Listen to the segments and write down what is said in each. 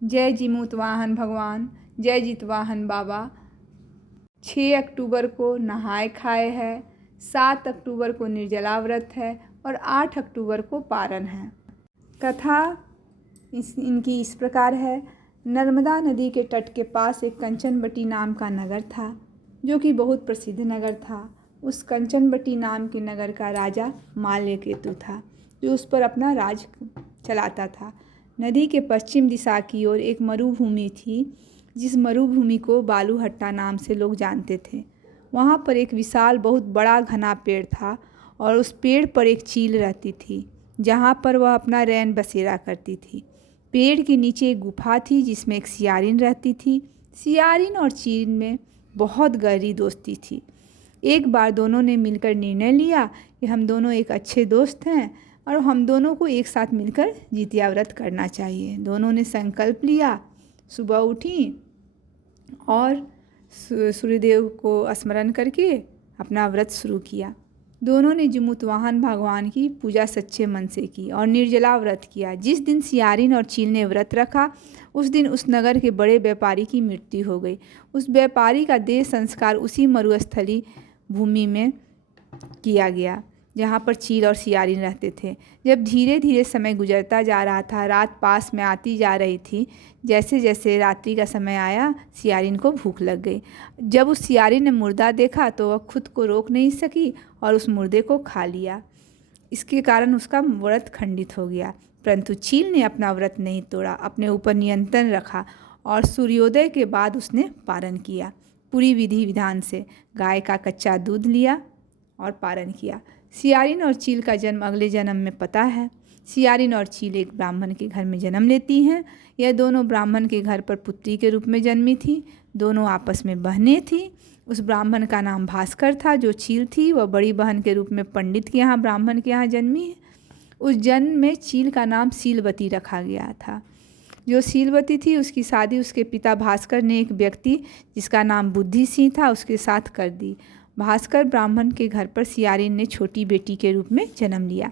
जय जीमूतवाहन भगवान, जय जीतवाहन बाबा। 6 अक्टूबर को नहाय खाए है, 7 अक्टूबर को निर्जला व्रत है और 8 अक्टूबर को पारण है। कथा इनकी इस प्रकार है। नर्मदा नदी के तट के पास एक कंचनबटी नाम का नगर था, जो कि बहुत प्रसिद्ध नगर था। उस कंचनबटी नाम के नगर का राजा माल्यकेतु था, जो उस पर अपना राज चलाता था। नदी के पश्चिम दिशा की ओर एक मरुभूमि थी, जिस मरुभूमि को बालूहट्टा नाम से लोग जानते थे। वहाँ पर एक विशाल बहुत बड़ा घना पेड़ था और उस पेड़ पर एक चील रहती थी, जहाँ पर वह अपना रैन बसेरा करती थी। पेड़ के नीचे एक गुफा थी, जिसमें एक सियारिन रहती थी। सियारिन और चील में बहुत गहरी दोस्ती थी। एक बार दोनों ने मिलकर निर्णय लिया कि हम दोनों एक अच्छे दोस्त हैं और हम दोनों को एक साथ मिलकर जितिया व्रत करना चाहिए। दोनों ने संकल्प लिया। सुबह उठी और सूर्यदेव को स्मरण करके अपना व्रत शुरू किया। दोनों ने जीमूतवाहन भगवान की पूजा सच्चे मन से की और निर्जला व्रत किया। जिस दिन सियारिन और चील ने व्रत रखा, उस दिन उस नगर के बड़े व्यापारी की मृत्यु हो गई। उस व्यापारी का देह संस्कार उसी मरुस्थली भूमि में किया गया, जहाँ पर चील और सियारिन रहते थे। जब धीरे धीरे समय गुजरता जा रहा था, रात पास में आती जा रही थी। जैसे जैसे रात्रि का समय आया, सियारिन को भूख लग गई। जब उस सियारिन ने मुर्दा देखा तो वह खुद को रोक नहीं सकी और उस मुर्दे को खा लिया। इसके कारण उसका व्रत खंडित हो गया। परंतु चील ने अपना व्रत नहीं तोड़ा, अपने ऊपर नियंत्रण रखा और सूर्योदय के बाद उसने पारण किया। पूरी विधि विधान से गाय का कच्चा दूध लिया और पारण किया। सियारिन और चील का जन्म अगले जन्म में पता है। सियारिन और चील एक ब्राह्मण के घर में जन्म लेती हैं। यह दोनों ब्राह्मण के घर पर पुत्री के रूप में जन्मी थी। दोनों आपस में बहनें थीं। उस ब्राह्मण का नाम भास्कर था। जो चील थी वह बड़ी बहन के रूप में पंडित के यहाँ ब्राह्मण के यहाँ जन्मी है। उस जन्म में चील का नाम सीलवती रखा गया था। जो सीलवती थी, उसकी शादी उसके पिता भास्कर ने एक व्यक्ति जिसका नाम बुद्धि सिंह था उसके साथ कर दी। भास्कर ब्राह्मण के घर पर सियारिन ने छोटी बेटी के रूप में जन्म लिया।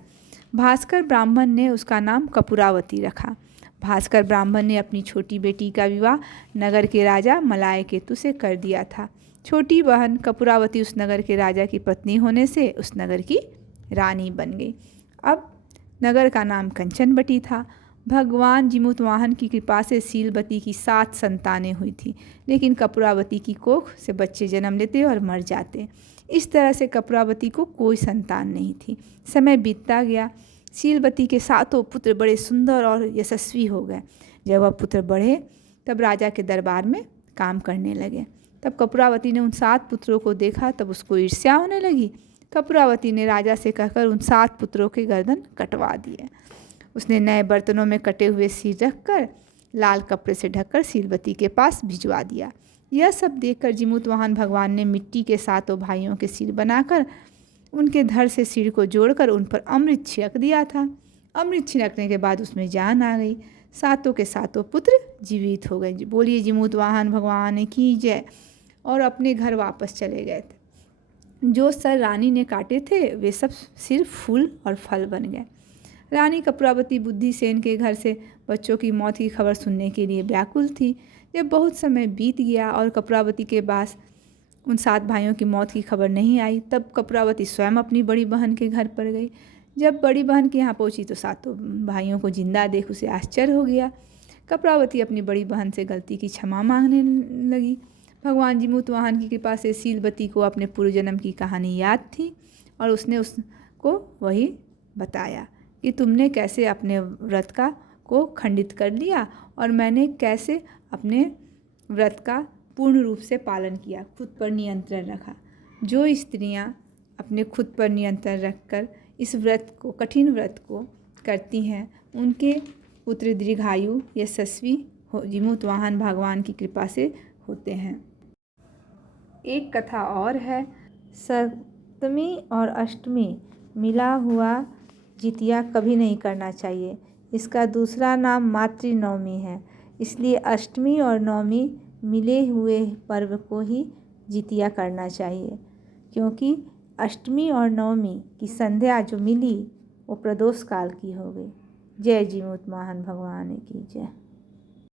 भास्कर ब्राह्मण ने उसका नाम कपूरावती रखा। भास्कर ब्राह्मण ने अपनी छोटी बेटी का विवाह नगर के राजा मलायकेतु से कर दिया था। छोटी बहन कपूरावती उस नगर के राजा की पत्नी होने से उस नगर की रानी बन गई। अब नगर का नाम कंचनबटी था। भगवान जीमूतवाहन की कृपा से सीलवती की 7 संतानें हुई थी, लेकिन कपूरावती की कोख से बच्चे जन्म लेते और मर जाते। इस तरह से कपूरावती को कोई संतान नहीं थी। समय बीतता गया। सीलवती के 7 पुत्र बड़े सुंदर और यशस्वी हो गए। जब वह पुत्र बढ़े तब राजा के दरबार में काम करने लगे। तब कपूरावती ने उन 7 पुत्रों को देखा, तब उसको ईर्ष्या होने लगी। कपूरावती ने राजा से कहकर उन 7 पुत्रों के गर्दन कटवा दिए। उसने नए बर्तनों में कटे हुए सिर रखकर लाल कपड़े से ढककर सीलवती के पास भिजवा दिया। यह सब देखकर जीमूतवाहन भगवान ने मिट्टी के 7 भाइयों के सिर बनाकर उनके धड़ से सिर को जोड़कर उन पर अमृत छिड़क दिया था। अमृत छिड़कने के बाद उसमें जान आ गई। 7 के 7 पुत्र जीवित हो गए। बोलिए जीमूतवाहन भगवान की जय। और अपने घर वापस चले गए थे। जो सर रानी ने काटे थे वे सब सिर फूल और फल बन गए। रानी कपूरावती बुद्धिसेन के घर से बच्चों की मौत की खबर सुनने के लिए व्याकुल थी। जब बहुत समय बीत गया और कपूरावती के पास उन 7 भाइयों की मौत की खबर नहीं आई, तब कपूरावती स्वयं अपनी बड़ी बहन के घर पर गई। जब बड़ी बहन के यहाँ पहुँची तो 7 भाइयों को जिंदा देख उसे आश्चर्य हो गया। कपूरावती अपनी बड़ी बहन से गलती की क्षमा मांगने लगी। भगवान जीमूतवाहन की कृपा से सीलवती को अपने पूर्व जन्म की कहानी याद थी और उसने उसको वही बताया कि तुमने कैसे अपने व्रत को खंडित कर लिया और मैंने कैसे अपने व्रत का पूर्ण रूप से पालन किया, खुद पर नियंत्रण रखा। जो स्त्रियां अपने खुद पर नियंत्रण रखकर इस व्रत को, कठिन व्रत को करती हैं, उनके पुत्र दीर्घायु यशस्वी जीमूतवाहन भगवान की कृपा से होते हैं। एक कथा और है। सप्तमी और अष्टमी मिला हुआ जितिया कभी नहीं करना चाहिए। इसका दूसरा नाम मातृनवमी है। इसलिए अष्टमी और नवमी मिले हुए पर्व को ही जितिया करना चाहिए, क्योंकि अष्टमी और नवमी की संध्या जो मिली वो प्रदोष काल की हो गई। जय जीमूतवाहन भगवान की जय।